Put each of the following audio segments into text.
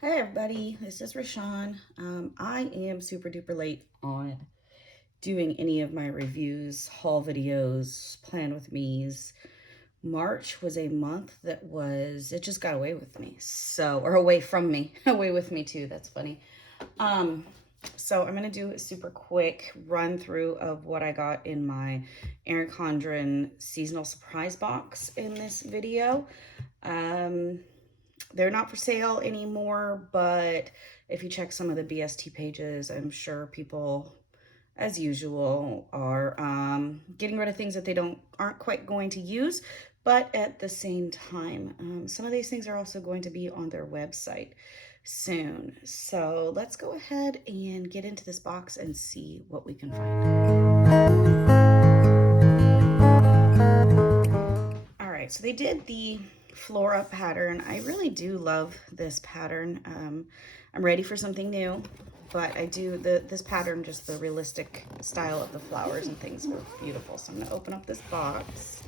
Hey everybody, this is Rashawn. I am super duper late on doing any of my reviews, haul videos, plan with me's. March was a month that it just got away with me. Or away from me, away with me too, that's funny. Um, so I'm gonna do a super quick run through of what I got in my Erin Condren seasonal surprise box in this video. Um, they're not for sale anymore, but if you check some of the BST pages, I'm sure people, as usual, are getting rid of things that they aren't quite going to use. But at the same time, some of these things are also going to be on their website soon. So let's go ahead and get into this box and see what we can find. All right, so they did the Flora pattern. I really do love this pattern. I'm ready for something new, but I do this pattern, just the realistic style of the flowers and things were beautiful. So I'm gonna open up this box.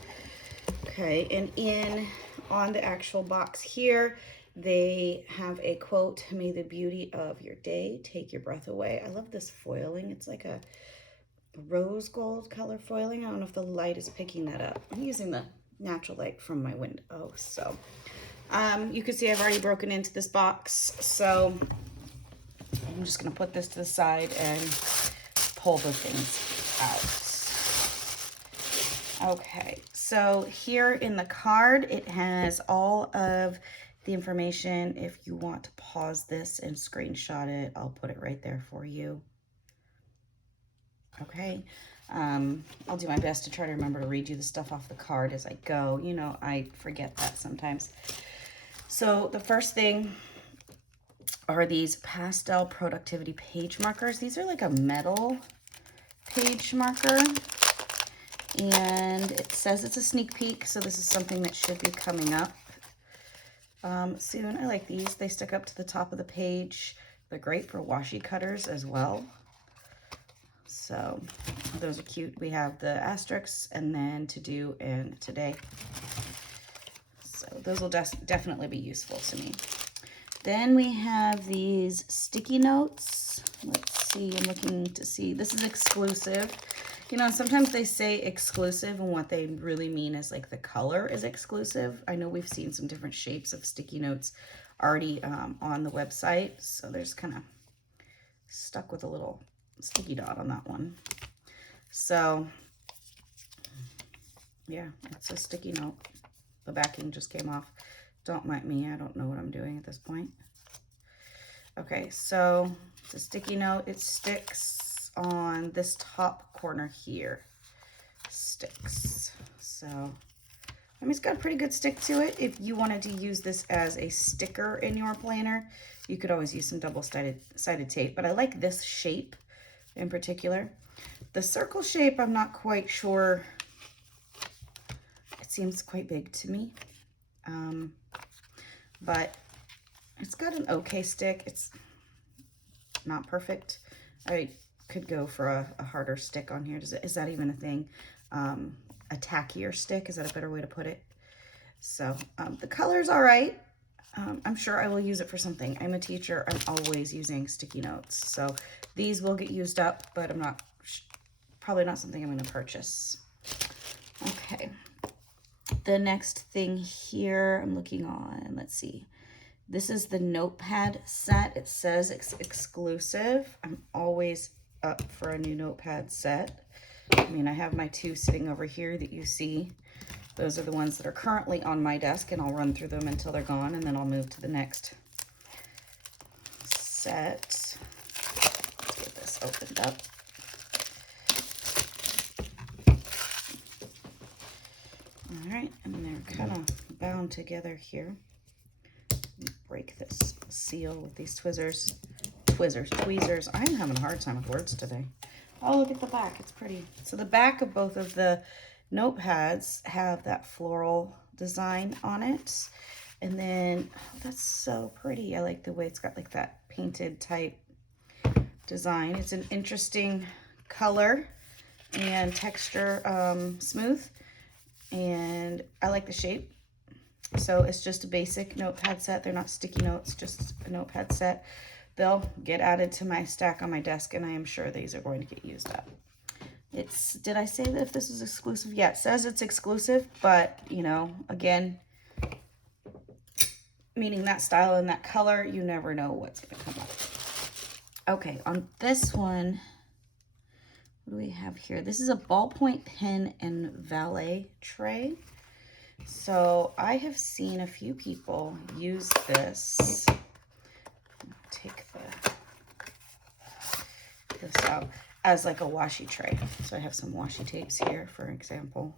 Okay, and on the actual box here, they have a quote, "May the beauty of your day take your breath away." I love this foiling. It's like a rose gold color foiling. I don't know if the light is picking that up. I'm using the natural light from my window. So you can see I've already broken into this box. So I'm just gonna put this to the side and pull the things out. Okay, so here in the card, it has all of the information. If you want to pause this and screenshot it, I'll put it right there for you. Okay, I'll do my best to try to remember to read you the stuff off the card as I go. You know, I forget that sometimes. So the first thing are these pastel productivity page markers. These are like a metal page marker, and it says it's a sneak peek, so this is something that should be coming up soon. I like these. They stick up to the top of the page. They're great for washi cutters as well. So those are cute. We have the asterisks and then to do and today. So those will definitely be useful to me. Then we have these sticky notes. Let's see, I'm looking to see. This is exclusive. You know, sometimes they say exclusive and what they really mean is like the color is exclusive. I know we've seen some different shapes of sticky notes already on the website. So there's kind of stuck with a little sticky dot on that one. So yeah, it's a sticky note. The backing just came off. Don't mind me, I don't know what I'm doing at this point. Okay, so it's a sticky note. It sticks on this top corner here. Sticks. So, I mean, it's got a pretty good stick to it. If you wanted to use this as a sticker in your planner, you could always use some double-sided tape, but I like this shape in particular. The circle shape, I'm not quite sure. It seems quite big to me. But it's got an okay stick. It's not perfect. I could go for a harder stick on here. Is that even a thing? A tackier stick, is that a better way to put it? So the color's all right. I'm sure I will use it for something. I'm a teacher. I'm always using sticky notes. So these will get used up, but probably not something I'm going to purchase. Okay. The next thing here I'm looking on, let's see. This is the notepad set. It says it's exclusive. I'm always up for a new notepad set. I mean, I have my two sitting over here that you see. Those are the ones that are currently on my desk, and I'll run through them until they're gone, and then I'll move to the next set. Let's get this opened up. All right, and they're kind of bound together here. Break this seal with these tweezers. I'm having a hard time with words today. Oh, look at the back. It's pretty. So the back of both of the notepads have that floral design on it. And then, oh, that's so pretty. I like the way it's got like that painted type design. It's an interesting color and texture, smooth. And I like the shape. So it's just a basic notepad set. They're not sticky notes, just a notepad set. They'll get added to my stack on my desk, and I am sure these are going to get used up. Did I say that if this is exclusive? Yeah, it says it's exclusive, but, you know, again, meaning that style and that color, you never know what's going to come up. Okay, on this one, what do we have here? This is a ballpoint pen and valet tray. So I have seen a few people use this. Take this out as like a washi tray. So I have some washi tapes here, for example.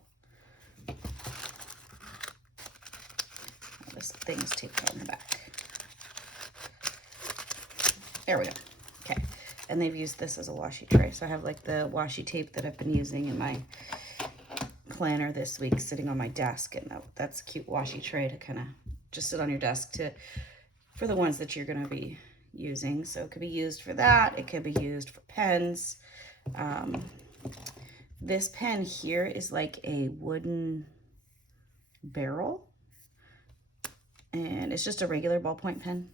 This thing's taped on the back. There we go. Okay. And they've used this as a washi tray. So I have like the washi tape that I've been using in my planner this week sitting on my desk, and that's a cute washi tray to kind of just sit on your desk for the ones that you're going to be using. So it could be used for that. It could be used for pens. This pen here is like a wooden barrel, and it's just a regular ballpoint pen.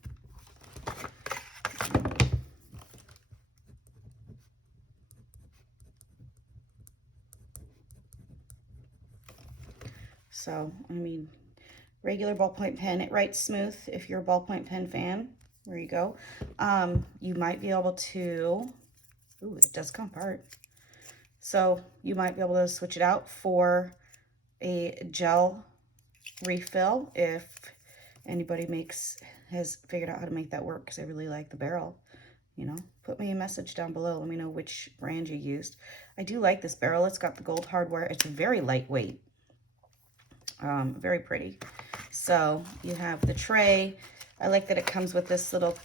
So, I mean, regular ballpoint pen, it writes smooth. If you're a ballpoint pen fan, there you go. You might be able to, ooh, it does come apart. So you might be able to switch it out for a gel refill if anybody has figured out how to make that work, because I really like the barrel. You know, put me a message down below. Let me know which brand you used. I do like this barrel. It's got the gold hardware. It's very lightweight. Very pretty. So you have the tray. I like that it comes with this little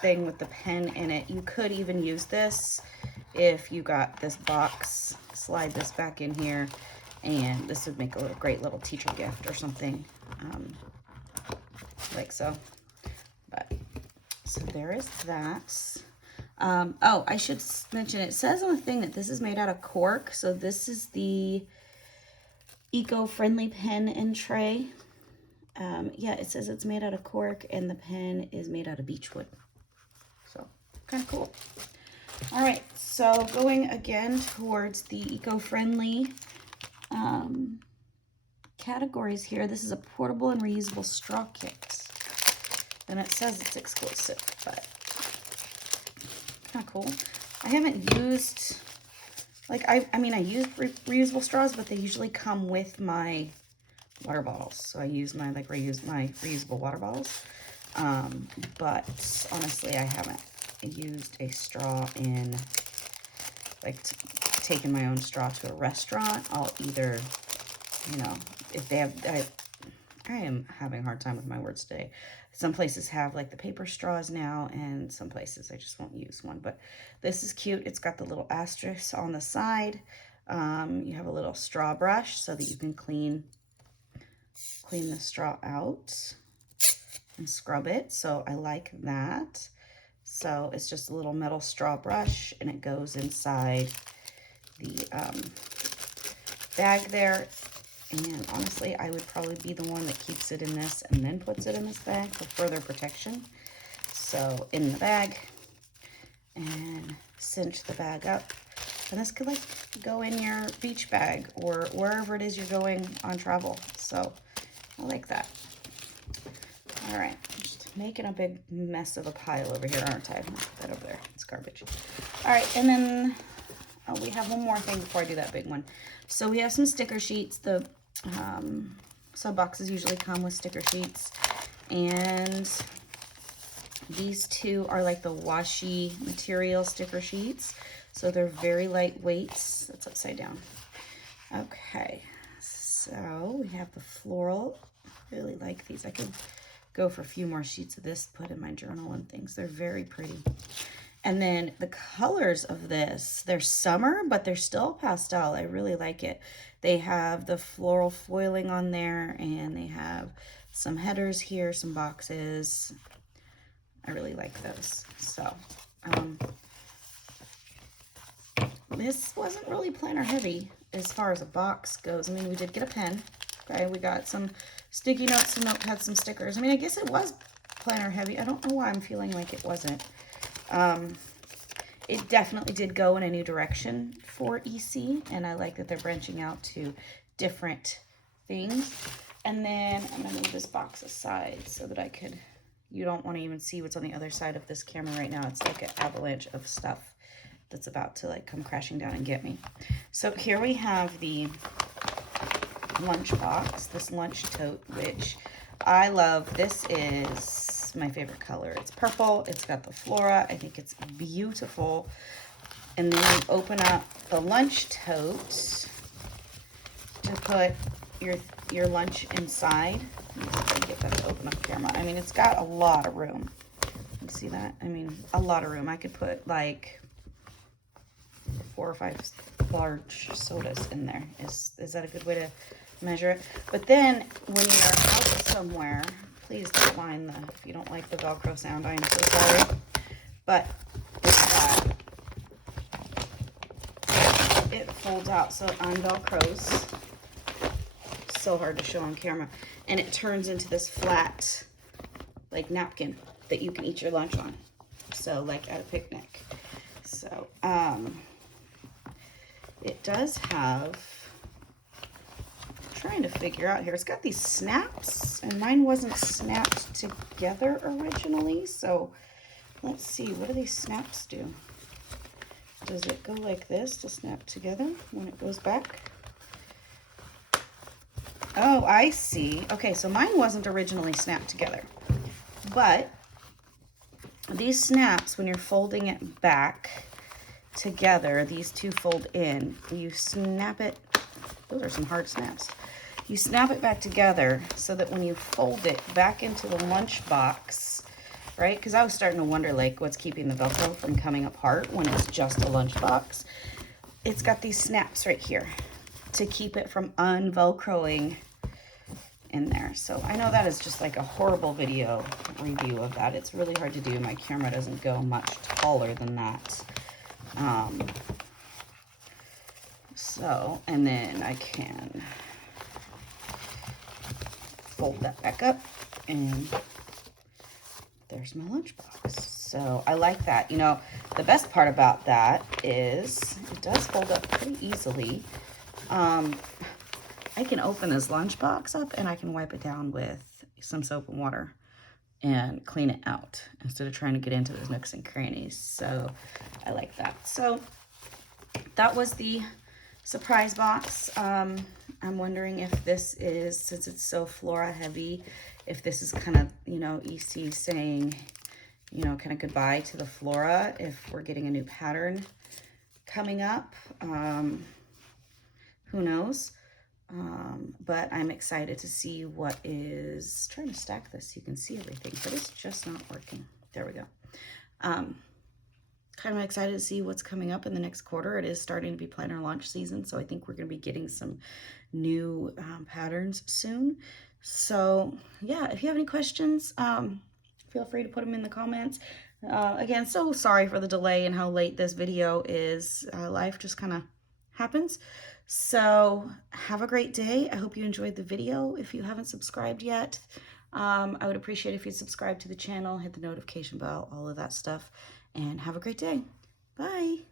thing with the pen in it. You could even use this if you got this box, slide this back in here, and this would make a great little teacher gift or something, like so. But so there is that. Oh, I should mention, it says on the thing that this is made out of cork. So this is the eco-friendly pen and tray. Yeah, it says it's made out of cork, and the pen is made out of beechwood. So kind of cool. All right, so going again towards the eco-friendly categories here. This is a portable and reusable straw kit, and it says it's exclusive, but kind of cool. I haven't used, like, I mean, I use reusable straws, but they usually come with my water bottles. So I use my, like, reusable water bottles. But honestly, I haven't used a straw in, like, taking my own straw to a restaurant. I'll either, you know, if they have, I am having a hard time with my words today. Some places have like the paper straws now, and some places I just won't use one. But this is cute. It's got the little asterisk on the side. You have a little straw brush so that you can clean the straw out and scrub it. So I like that. So it's just a little metal straw brush, and it goes inside the bag there. And honestly, I would probably be the one that keeps it in this and then puts it in this bag for further protection. So in the bag, and cinch the bag up. And this could like go in your beach bag or wherever it is you're going on travel. So I like that. All right, I'm just making a big mess of a pile over here, aren't I? I'm gonna put that over there, it's garbage. All right, and then we have one more thing before I do that big one. So we have some sticker sheets. The sub boxes usually come with sticker sheets, and these two are like the washi material sticker sheets. So they're very lightweight. That's upside down. Okay, so we have the floral. I really like these. I could go for a few more sheets of this, put in my journal and things. They're very pretty. And then the colors of this, they're summer, but they're still pastel. I really like it. They have the floral foiling on there, and they have some headers here, some boxes. I really like those. So this wasn't really planner heavy as far as a box goes. I mean, we did get a pen, Okay, we got some sticky notes, some notepads, some stickers. I mean, I guess it was planner heavy. I don't know why I'm feeling like it wasn't. It definitely did go in a new direction for EC, and I like that they're branching out to different things. And then I'm gonna move this box aside so that I could, you don't want to even see what's on the other side of this camera right now. It's like an avalanche of stuff that's about to like come crashing down and get me. So here we have the lunch box, this lunch tote, which I love. This is my favorite color. It's purple. It's got the flora. I think it's beautiful. And then you open up the lunch tote to put your lunch inside. Let me see if I can get that to open up camera. I mean, it's got a lot of room. You see that? I mean, a lot of room. I could put like 4 or 5 large sodas in there. Is that a good way to measure it? But then when you're out somewhere, please don't mind if you don't like the Velcro sound, I am so sorry. But it folds out so it unvelcros. So hard to show on camera. And it turns into this flat like napkin that you can eat your lunch on. So like at a picnic. So it does have, I'm trying to figure out here, it's got these snaps, and mine wasn't snapped together originally. So let's see, what do these snaps do? Does it go like this to snap together when it goes back? Oh, I see. Okay, so mine wasn't originally snapped together, but these snaps, when you're folding it back together, these two fold in, you snap it. Those are some hard snaps. You snap it back together so that when you fold it back into the lunch box, right? Because I was starting to wonder, like, what's keeping the Velcro from coming apart when it's just a lunch box. It's got these snaps right here to keep it from unvelcroing in there. So I know that is just like a horrible video review of that. It's really hard to do. My camera doesn't go much taller than that. So, and then I can fold that back up, and there's my lunchbox. So I like that. You know, the best part about that is it does fold up pretty easily. I can open this lunchbox up and I can wipe it down with some soap and water and clean it out instead of trying to get into those nooks and crannies. So I like that. So that was the surprise box. I'm wondering if this is, since it's so flora heavy, if this is kind of, you know, EC saying, you know, kind of goodbye to the flora, if we're getting a new pattern coming up. Who knows? But I'm excited to see what is, trying to stack this so you can see everything, but it's just not working. There we go. Kind of excited to see what's coming up in the next quarter. It is starting to be planner launch season, so I think we're going to be getting some new patterns soon. So yeah, if you have any questions, feel free to put them in the comments. Again, so sorry for the delay and how late this video is. Life just kind of happens. So have a great day. I hope you enjoyed the video. If you haven't subscribed yet, I would appreciate if you subscribe to the channel, hit the notification bell, all of that stuff, and have a great day. Bye.